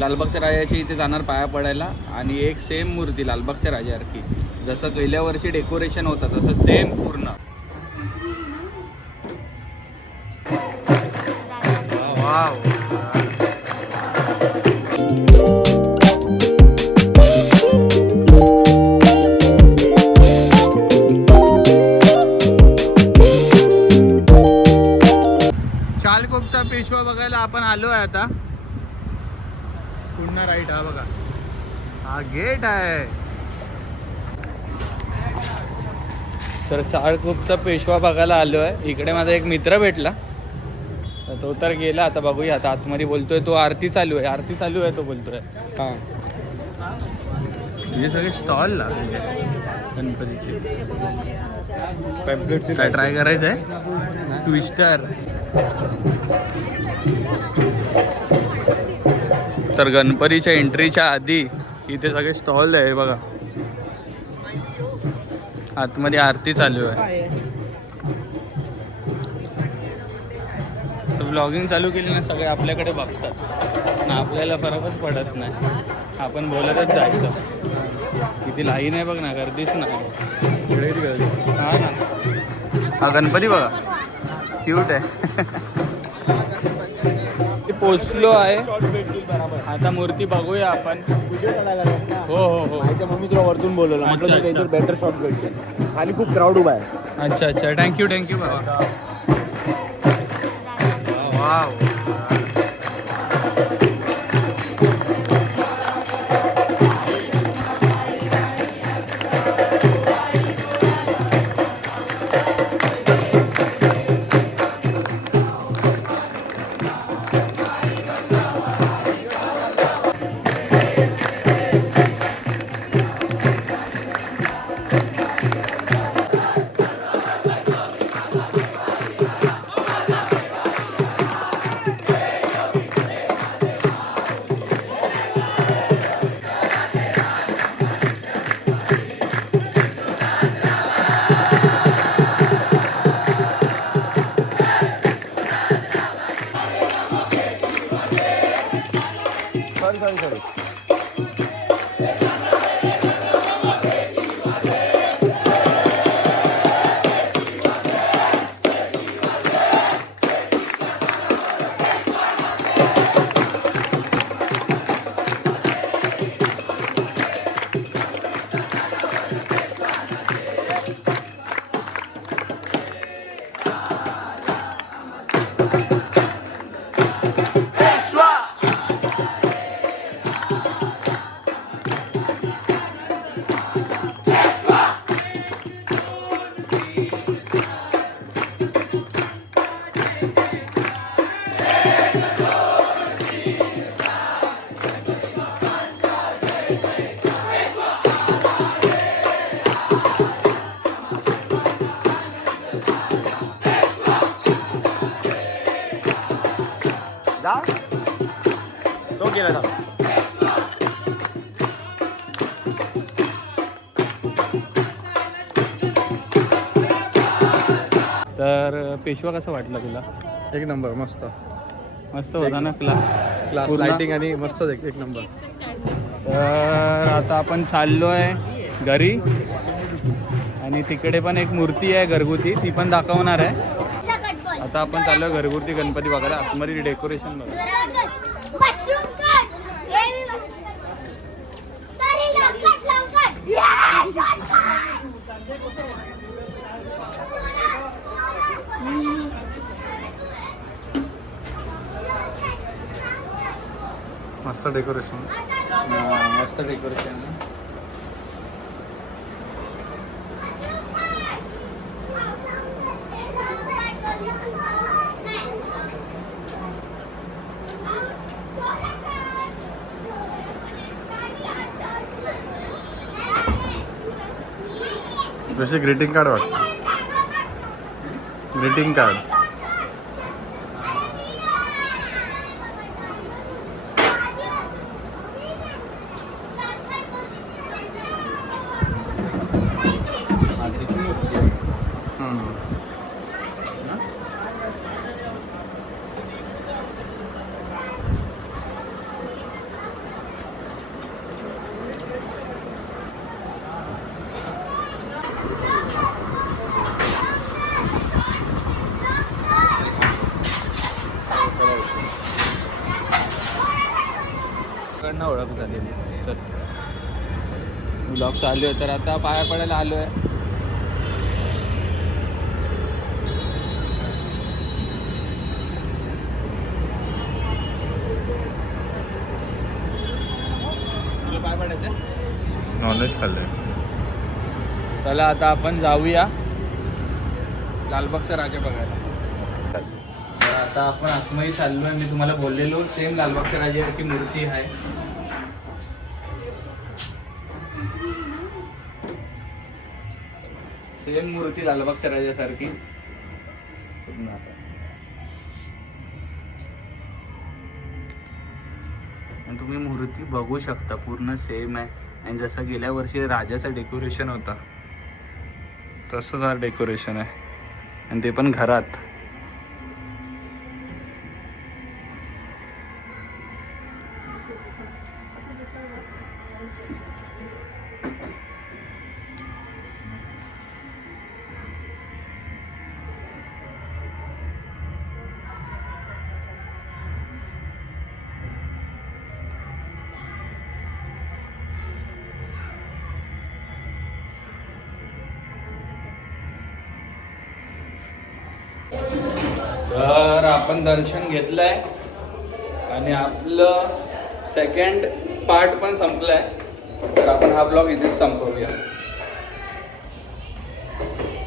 लालबागच्या राजाची इथे जाणार पाया पडायला आणि एक सेम मूर्ती लालबागच्या राजासारखी जसं गेल्या वर्षी डेकोरेशन होतं तसं सेम पूर्ण. वाव. चालकोपचा पेशवा बघायला आपण आलो आहे आता. पुन्हा राईट. हा बघा, हा गेट आहे. तर चाळकोपचा पेशवा बघायला आलो आहे. इकडे माझा एक मित्र भेटला, तो तर गेला. आता बघूया, आता आतमध्ये बोलतोय तो आरती चालू आहे, आरती चालू आहे तो बोलतोय. हां, हे सगळे स्टॉल लागले गणपतीचे. काय ट्राय करायचं आहे? ट्विस्टर. तर गणपतीच्या एंट्रीच्या आधी इथे सगळे स्टॉल आहे बघा. आतमध्ये आरती चालू आहे. ब्लॉगिंग चालू केली ना, सगळे आपल्याकडे बघतात ना, आपल्याला फरकच पडत नाही. आपण बोलतच जायचं. किती लाईन आहे बघ ना, गर्दीच नाही. हा ना, हा गणपती बघा, क्यूट आहे. पोचलो आहे आता. मूर्ती बघूया आपण. हो हो हो. मम्मी तुला वरतून बोलवलं, म्हटलं बेटर शॉट भेटते. खाली खूप क्राऊड उभा आहे. अच्छा अच्छा, थँक्यू थँक्यू बाबा. वाव. तो गेला. तर पेशवा कसा वाटला तुला? एक नंबर, मस्त मस्त होता ना. क्लास लाइटिंग आणि मस्त एक नंबर. तर आता आपण चाललो आहे घरी आणि तिकडे पण एक मूर्ती आहे घरगुती, ती पण दाखवणार आहे. आता आपण चाललो घरगुती गणपती बघायला. आतमध्ये डेकोरेशन बघा. मस्त डेकोरेशन. मस्त डेकोरेशन. जसे ग्रीटिंग कार्ड वाटतं. Greeting card. कडनं ओळख झालेली. चल ब्लॉग चालू आहे तर आता पाया पडायला आलो आहे. तुला पाय पडायचं? नॉनव्हेज खाल्लंय. चला आता आपण जाऊया लालबागचा राजा बघायला. तर आता आपण आतमध्ये चाललो आहे. मी तुम्हाला बोललेलो सेम लालबागच्या राजासारखी मूर्ती आहे. सेम मूर्ती लालबागच्या राजासारखी. आणि तुम्ही मूर्ती बघू शकता पूर्ण सेम आहे. आणि जसं गेल्या वर्षी राजाचं डेकोरेशन होता तसंच हा डेकोरेशन आहे. आणि ते पण घरात. तर आपण दर्शन घेतलंय आणि आपलं सेकंड पार्ट पण संपलाय. तर आपण हा ब्लॉग इथेच संपवूया.